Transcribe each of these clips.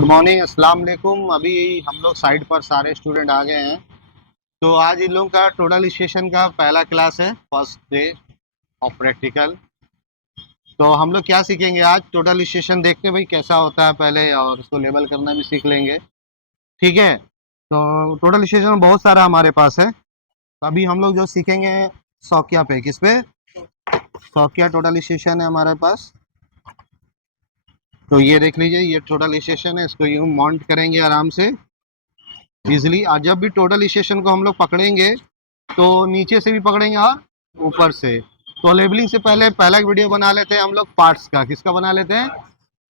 Good morning, अस्सलाम वालेकुम। अभी हम लोग साइट पर सारे स्टूडेंट आ गए हैं। तो आज इन लोगों का टोटल स्टेशन का पहला क्लास है, फर्स्ट डे ऑफ प्रैक्टिकल। तो हम लोग क्या सीखेंगे आज? टोटल स्टेशन देखते हैं भाई कैसा होता है पहले, और उसको लेबल करना भी सीख लेंगे। ठीक है। तो टोटल स्टेशन बहुत सारा हमारे पास है। तो अभी हम लोग जो सीखेंगे सौकिया पे, किस पे? सौकिया टोटल स्टेशन है हमारे पास। तो ये देख लीजिए, ये टोटल स्टेशन है, इसको यूं माउंट करेंगे आराम से इजिली। और जब भी टोटल स्टेशन को हम लोग पकड़ेंगे तो नीचे से भी पकड़ेंगे और ऊपर से। तो लेबलिंग से पहले पहला एक वीडियो बना लेते हैं हम लोग पार्ट्स का। किसका बना लेते हैं?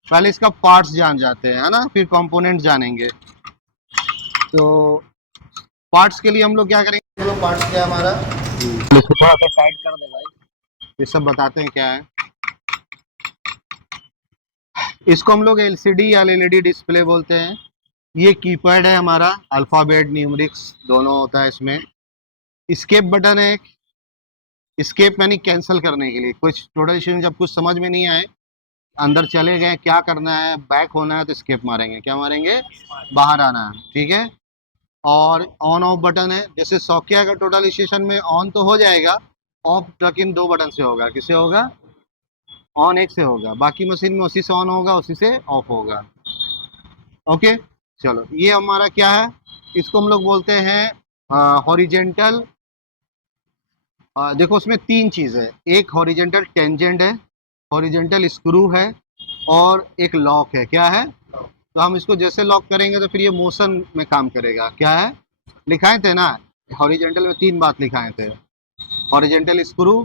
पहले इसका पार्ट्स जान जाते हैं, है ना, फिर कंपोनेंट जानेंगे। तो पार्ट्स के लिए हम लोग क्या करेंगे? हम लोग पार्ट्स क्या है हमारा, इसको थोड़ा सा साइड कर दे भाई, ये सब बताते हैं क्या है। इसको हम लोग एलसीडी या एलईडी डिस्प्ले बोलते हैं। ये कीपैड है हमारा, अल्फाबेट न्यूमेरिक्स दोनों होता है इसमें। स्केप बटन है, स्केप यानी कैंसिल करने के लिए। कुछ टोटल स्टूडेंट जब कुछ समझ में नहीं आए, अंदर चले गए, क्या करना है, बैक होना है, तो स्केप मारेंगे। क्या मारेंगे? बाहर आना है। ठीक है। और ऑन ऑफ बटन है, जैसे सौकिया का टोटल स्टेशन में ऑन तो हो जाएगा, ऑफ ट्रक इन दो बटन से होगा। किससे होगा? ऑन एक से होगा, बाकी मशीन में उसी से ऑन होगा, उसी से ऑफ होगा। ओके। चलो, ये हमारा क्या है? इसको हम लोग बोलते हैं हॉरिजेंटल। देखो उसमें तीन चीज़ है, एक हॉरिजेंटल टेंजेंट है, हॉरिजेंटल स्क्रू है, और एक लॉक है। क्या है? तो हम इसको जैसे लॉक करेंगे तो फिर ये मोशन में काम करेगा। क्या है? लिखाए थे ना, हॉरिजेंटल में तीन बात लिखाए थे, हॉरिजेंटल स्क्रू,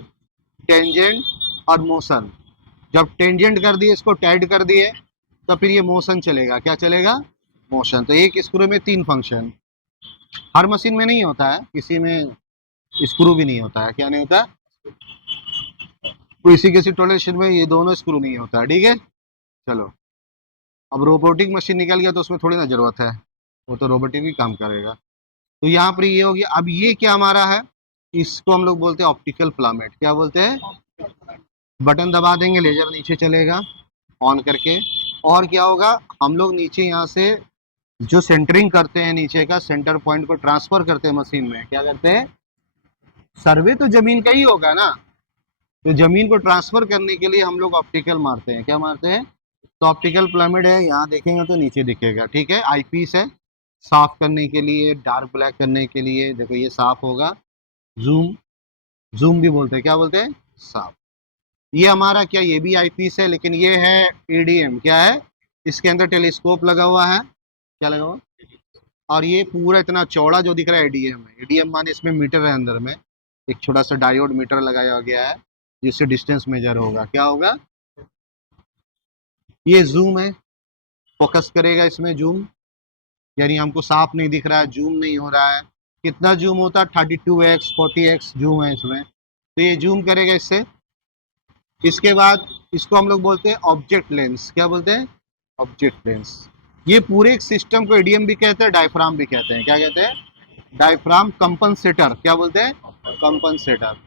टेंजेंट और मोशन। जब टेंजेंट कर दिए, इसको टाइट कर दिए, तो फिर ये मोशन चलेगा। क्या चलेगा? मोशन। तो एक स्क्रू में तीन फंक्शन। हर मशीन में नहीं होता है, किसी में स्क्रू भी नहीं होता है। क्या नहीं होता? किसी किसी टोलेशन में ये दोनों स्क्रू नहीं होता है। ठीक है। चलो, अब रोबोटिक मशीन निकल गया तो उसमें थोड़ी ना जरूरत है, वो तो रोबोटिक ही काम करेगा। तो यहाँ पर ये हो गया। अब ये क्या हमारा है? इसको हम लोग बोलते हैं ऑप्टिकल फिलामेंट। क्या बोलते हैं? बटन दबा देंगे, लेजर नीचे चलेगा ऑन करके। और क्या होगा? हम लोग नीचे यहाँ से जो सेंटरिंग करते हैं, नीचे का सेंटर पॉइंट को ट्रांसफर करते हैं मशीन में। क्या करते हैं? सर्वे तो जमीन का ही होगा ना, तो जमीन को ट्रांसफर करने के लिए हम लोग ऑप्टिकल मारते हैं। क्या मारते हैं? तो ऑप्टिकल पिरामिड है, यहाँ देखेंगे तो नीचे दिखेगा। ठीक है। आईपीस है, साफ करने के लिए, डार्क ब्लैक करने के लिए। देखो ये साफ होगा। जूम, जूम भी बोलते हैं। क्या बोलते हैं? साफ। ये हमारा क्या, ये भी आईपीस है, लेकिन ये है ईडीएम। क्या है? इसके अंदर टेलीस्कोप लगा हुआ है। क्या लगा हुआ? और ये पूरा इतना चौड़ा जो दिख रहा है ईडीएम है। ईडीएम माने इसमें मीटर है अंदर में, एक छोटा सा डायोड मीटर लगाया गया है जिससे डिस्टेंस मेजर होगा। क्या होगा? ये जूम है, फोकस करेगा इसमें जूम, यानी हमको साफ नहीं दिख रहा है, जूम नहीं हो रहा है। कितना जूम होता है? 32x 40x जूम है इसमें, तो ये जूम करेगा इससे। इसके बाद इसको हम लोग बोलते हैं ऑब्जेक्ट लेंस। क्या बोलते हैं? Object lens. ये पूरे एक सिस्टम को एडीएम भी कहते हैं, डायफ्राम भी कहते हैं। क्या कहते हैं? डायफ्राम। कंपनसेटर। क्या बोलते हैं? कंपनसेटर।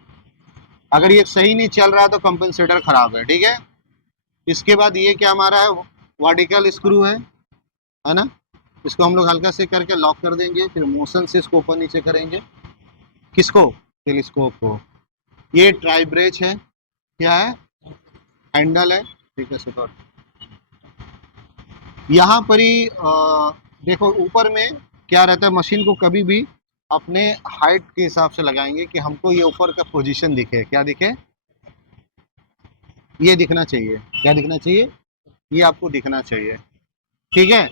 अगर ये सही नहीं चल रहा तो कंपनसेटर खराब है। ठीक है। इसके बाद ये क्या हमारा है? वर्टिकल स्क्रू है ना। इसको हम लोग हल्का से करके लॉक कर देंगे, फिर मोशन से इसको ऊपर नीचे करेंगे। किसको? टेलीस्कोप को। ये ट्राई ब्रेच है। क्या है? हैंडल है। ठीक है, सुपर। यहाँ पर ही देखो ऊपर में क्या रहता है, मशीन को कभी भी अपने हाइट के हिसाब से लगाएंगे कि हमको ये ऊपर का पोजीशन दिखे। क्या दिखे? ये दिखना चाहिए। क्या दिखना चाहिए? ये आपको दिखना चाहिए। ठीक है।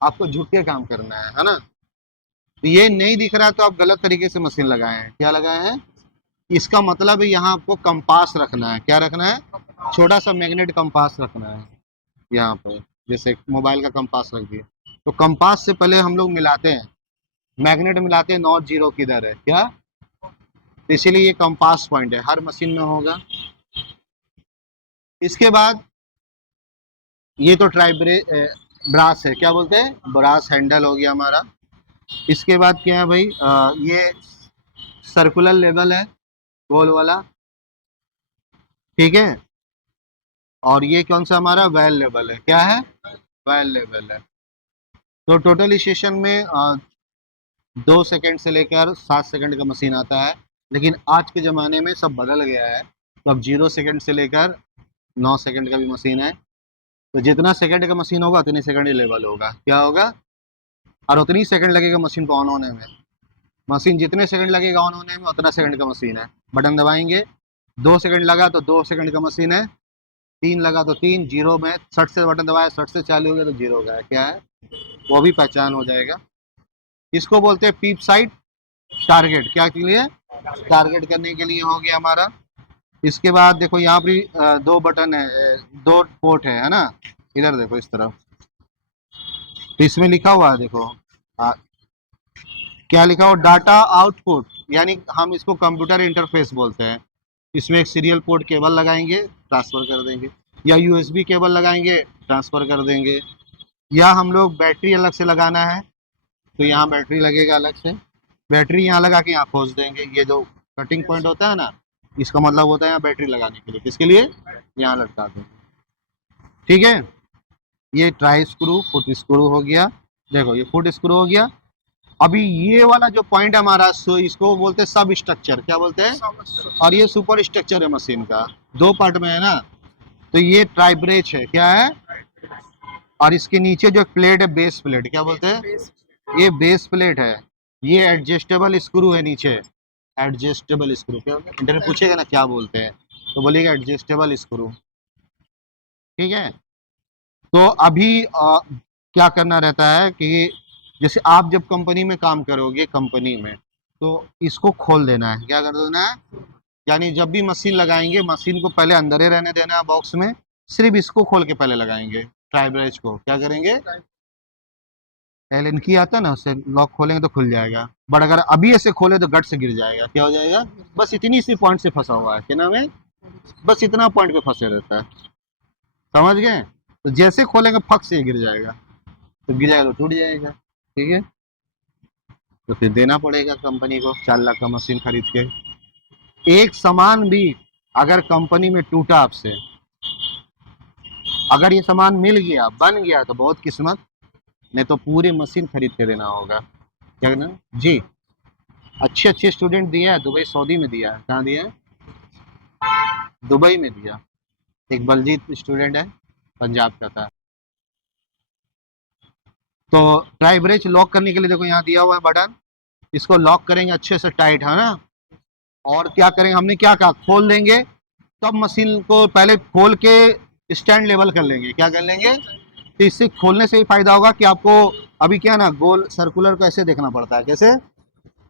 आपको झुक के काम करना है ना। तो ये नहीं दिख रहा है तो आप गलत तरीके से मशीन लगाए हैं। क्या लगाए हैं? इसका मतलब है यहाँ आपको कंपास रखना है। क्या रखना है? छोटा सा मैग्नेट कंपास रखना है यहाँ पर, जैसे मोबाइल का कंपास रख दिया। तो कंपास से पहले हम लोग मिलाते हैं, मैग्नेट मिलाते हैं नॉर्थ जीरो किधर है। क्या? तो इसीलिए ये कंपास पॉइंट है, हर मशीन में होगा। इसके बाद ये तो ब्रास है। क्या बोलते हैं? ब्रास हैंडल हो गया हमारा। इसके बाद क्या है भाई? ये सर्कुलर लेवल है, गोल वाला। ठीक है। और ये कौन सा हमारा? वेल लेवल है। क्या है? वेल लेवल है। तो टोटल स्टेशन में 2 सेकंड से लेकर 7 सेकंड का मशीन आता है, लेकिन आज के ज़माने में सब बदल गया है। तो अब 0 सेकंड से लेकर 9 सेकंड का भी मशीन है। तो जितना सेकंड का मशीन होगा उतनी सेकंड ही लेवल होगा, क्या होगा, और उतनी सेकंड लगेगा मशीन को ऑन होने में। मशीन जितने सेकंड लगेगा ऑन होने में उतना सेकंड का मशीन है। बटन दबाएंगे, 2 सेकंड लगा तो 2 सेकंड का मशीन है, 3 लगा तो 3, जीरो में 60 से बटन दबाया, 60 से चालू हो गया तो जीरो हो गया, क्या है, वो भी पहचान हो जाएगा। इसको बोलते हैं पीप साइट टारगेट, क्या के लिए, टारगेट करने के लिए हो गया हमारा। इसके बाद देखो यहाँ पर 2 बटन है, 2 पोर्ट है ना, इधर देखो इस तरफ। तो इसमें लिखा हुआ है देखो, आ, क्या लिखा हो, डाटा आउटपुट, यानी हम इसको कंप्यूटर इंटरफेस बोलते हैं। इसमें एक सीरियल पोर्ट केबल लगाएंगे, ट्रांसफ़र कर देंगे, या यूएसबी केबल लगाएंगे, ट्रांसफ़र कर देंगे, या हम लोग बैटरी अलग से लगाना है तो यहाँ बैटरी लगेगा अलग से, बैटरी यहाँ लगा के यहाँ खोज देंगे। ये जो कटिंग पॉइंट होता है ना, इसका मतलब होता है यहाँ बैटरी लगाने के लिए, किसके लिए, यहाँ लटका देंगे, ठीक है। ये ट्राई स्क्रू, फुट स्क्रू हो गया, देखो ये फुट स्क्रू हो गया। अभी ये वाला जो पॉइंट है हमारा, सो इसको बोलते हैं सब स्ट्रक्चर, क्या बोलते हैं, और ये सुपर स्ट्रक्चर है मशीन का, 2 पार्ट में है ना। तो ये ट्राई ब्रेच है, क्या है, और इसके नीचे जो प्लेट है बेस प्लेट, क्या बोलते हैं, ये बेस प्लेट है। ये एडजस्टेबल स्क्रू है नीचे, एडजस्टेबल स्क्रू, क्या इंटरव्यू पूछेगा ना क्या बोलते हैं, तो बोलिएगा एडजस्टेबल स्क्रू, ठीक है। तो अभी क्या करना रहता है कि जैसे आप जब कंपनी में काम करोगे, कंपनी में, तो इसको खोल देना है, क्या कर देना है, यानी जब भी मशीन लगाएंगे मशीन को पहले अंदर ही रहने देना है बॉक्स में, सिर्फ इसको खोल के पहले लगाएंगे, ट्राई ब्रेच को क्या करेंगे, एलन की आता है ना, उससे लॉक खोलेंगे तो खुल जाएगा, बट अगर अभी ऐसे खोले तो गट से गिर जाएगा, क्या हो जाएगा, बस इतनी सी पॉइंट से फंसा हुआ है, क्या नाम है, बस इतना पॉइंट पे फंसे रहता है, समझ गए। तो जैसे खोलेंगे फक से गिर जाएगा, तो गिर जाएगा तो टूट जाएगा, ठीक है। तो फिर देना पड़ेगा कंपनी को 4 लाख का मशीन खरीद के। एक सामान भी अगर कंपनी में टूटा आपसे, अगर ये सामान मिल गया बन गया तो बहुत किस्मत, नहीं तो पूरी मशीन खरीद के देना होगा, क्या करना जी। अच्छे अच्छे स्टूडेंट दिया है, दुबई सऊदी में दिया है, कहाँ दिया है, दुबई में दिया। एक बलजीत स्टूडेंट है, पंजाब का था। तो ट्राई ब्रेच लॉक करने के लिए देखो यहाँ दिया हुआ है बटन, इसको लॉक करेंगे अच्छे से टाइट, है ना। और क्या करेंगे, हमने क्या कहा, खोल देंगे, तब मशीन को पहले खोल के स्टैंड लेवल कर लेंगे, क्या कर लेंगे, तो इससे खोलने से ही फायदा होगा कि आपको अभी क्या ना गोल सर्कुलर को ऐसे देखना पड़ता है, कैसे,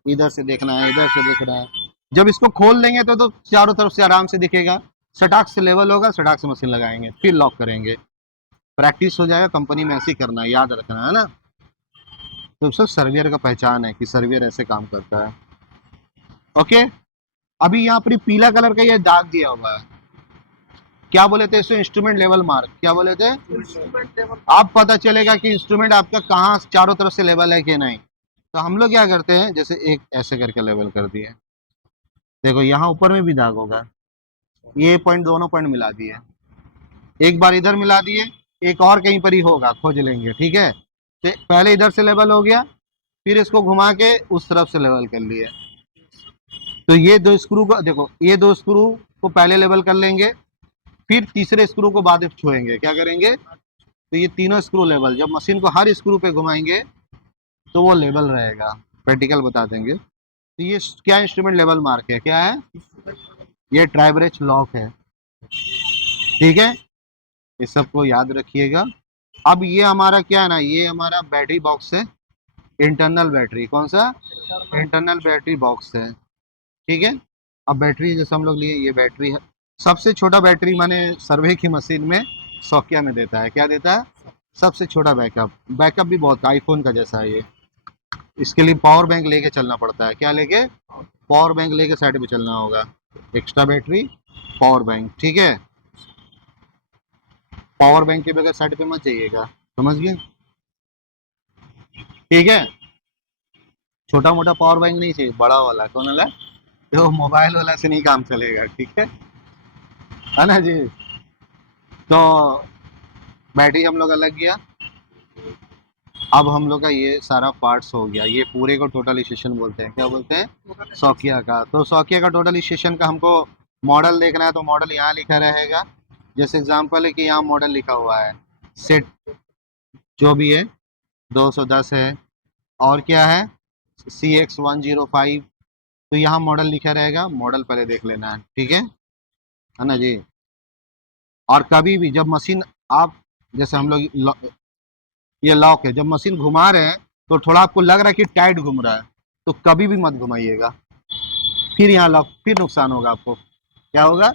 इधर से देखना है, इधर से देखना है। जब इसको खोल देंगे तो चारों तरफ से आराम से दिखेगा, सटाक से लेवल होगा, सटाक से मशीन लगाएंगे, फिर लॉक करेंगे, प्रैक्टिस हो जाएगा, कंपनी में ऐसे ही करना है, याद रखना है ना। तो सब सर्वियर का पहचान है कि सर्वियर ऐसे काम करता है, ओके। अभी यहाँ पर पीला कलर का ये दाग दिया हुआ है, क्या बोले थे इसको, इंस्ट्रूमेंट लेवल मार्क, क्या बोले थे, आप पता चलेगा कि इंस्ट्रूमेंट आपका कहाँ चारों तरफ से लेवल है कि नहीं। तो हम लोग क्या करते हैं, जैसे एक ऐसे करके लेवल कर दिए, देखो यहाँ ऊपर में भी दाग होगा, ये पॉइंट दोनों पॉइंट मिला दिए, एक बार इधर मिला दिए, एक और कहीं पर ही होगा, खोज लेंगे, ठीक है। तो पहले इधर से लेवल हो गया, फिर इसको घुमा के उस तरफ से लेवल कर लिए। तो ये 2 स्क्रू को देखो, ये 2 स्क्रू को पहले लेवल कर लेंगे, फिर तीसरे स्क्रू को बाद में छुएंगे, क्या करेंगे, तो ये तीनों स्क्रू लेवल, जब मशीन को हर स्क्रू पे घुमाएंगे तो वो लेवल रहेगा, प्रैक्टिकल बता देंगे। तो ये क्या इंस्ट्रूमेंट लेवल मार्क है, क्या है, ये ट्राई ब्रेच लॉक है, ठीक है। इस सबको याद रखिएगा। अब ये हमारा क्या है ना, ये हमारा बैटरी बॉक्स है, इंटरनल बैटरी, कौन सा, इंटरनल बैटरी बॉक्स है, ठीक है। अब बैटरी जैसे हम लोग लिए, ये बैटरी है, सबसे छोटा बैटरी माने सर्वे की मशीन में सौकिया में देता है, क्या देता है, सबसे छोटा बैकअप, बैकअप भी बहुत आईफोन का जैसा है ये। इसके लिए पावर बैंक लेके चलना पड़ता है, क्या लेके, पावर बैंक लेके साइड पे चलना होगा, एक्स्ट्रा बैटरी, पावर बैंक, ठीक है। पावर बैंक के बगैर साइड पे मत जाइएगा, समझ गए, ठीक है। छोटा मोटा पावर बैंक नहीं चाहिए, बड़ा वाला, कौन वाला, तो मोबाइल वाला से नहीं काम चलेगा, ठीक है ना जी। तो बैटरी हम लोग अलग किया। अब हम लोग का ये सारा पार्ट्स हो गया, ये पूरे को टोटल स्टेशन बोलते हैं, क्या बोलते हैं, सौकिया का। तो सौकिया का टोटल स्टेशन का हमको मॉडल देखना है, तो मॉडल यहाँ लिखा रहेगा। जैसे एग्जांपल है कि यहाँ मॉडल लिखा हुआ है, सेट जो भी है 210 है, और क्या है, CX105। तो यहाँ मॉडल लिखा रहेगा, मॉडल पहले देख लेना है ना जी। और कभी भी जब मशीन आप, जैसे हम लोग ये लॉक है, जब मशीन घुमा रहे हैं तो थोड़ा आपको लग रहा है कि टाइट घूम रहा है, तो कभी भी मत घुमाइएगा, फिर यहाँ लॉक, फिर नुकसान होगा आपको। क्या होगा,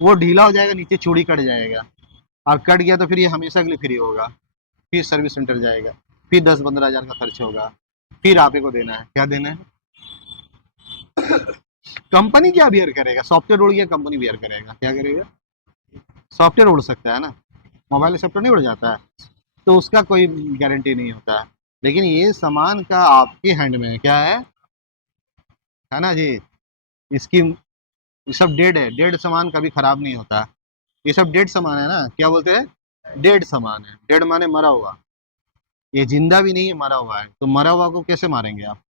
वो ढीला हो जाएगा, नीचे चूड़ी कट जाएगा, और कट गया तो फिर ये हमेशा के लिए फ्री होगा, फिर सर्विस सेंटर जाएगा, फिर 10-15 हज़ार का खर्च होगा, फिर आप ही को देना है। क्या देना है, कंपनी क्या बियर करेगा, सॉफ्टवेयर उड़ गया, कंपनी बियर करेगा, क्या करेगा, सॉफ्टवेयर उड़ सकता है ना, मोबाइल सॉफ्टवेयर नहीं उड़ जाता है, तो उसका कोई गारंटी नहीं होता है। लेकिन ये सामान का आपके हैंड में है, क्या है ना जी। इसकी, ये सब डेड है, डेड सामान कभी खराब नहीं होता। ये सब डेड सामान है ना, क्या बोलते हैं, डेड सामान है, डेड माने मरा हुआ। ये जिंदा भी नहीं है, मरा हुआ है, तो मरा हुआ को कैसे मारेंगे आप,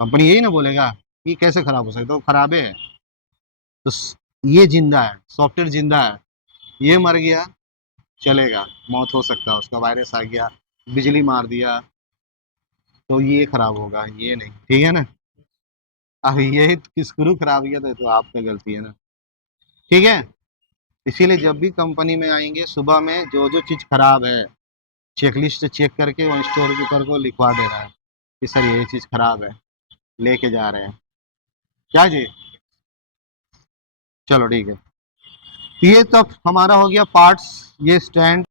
कंपनी यही ना बोलेगा कि कैसे खराब हो सकता है, वो खराब है। तो ये जिंदा है, सॉफ्टवेयर जिंदा है, ये मर गया चलेगा, मौत हो सकता है उसका, वायरस आ गया, बिजली मार दिया, तो ये खराब होगा, ये नहीं, ठीक है ना। अब ये स्क्रू खराब गया तो आपका गलती है ना, ठीक है। इसीलिए जब भी कंपनी में आएंगे, सुबह में जो जो चीज़ खराब है, चेकलिस्ट चेक करके वो स्टोर कीपर को लिखवा दे रहा है कि सर ये चीज़ खराब है, लेके जा रहे हैं, क्या जी। चलो ठीक है, ये तो हमारा हो गया पार्ट्स, ये स्टैंड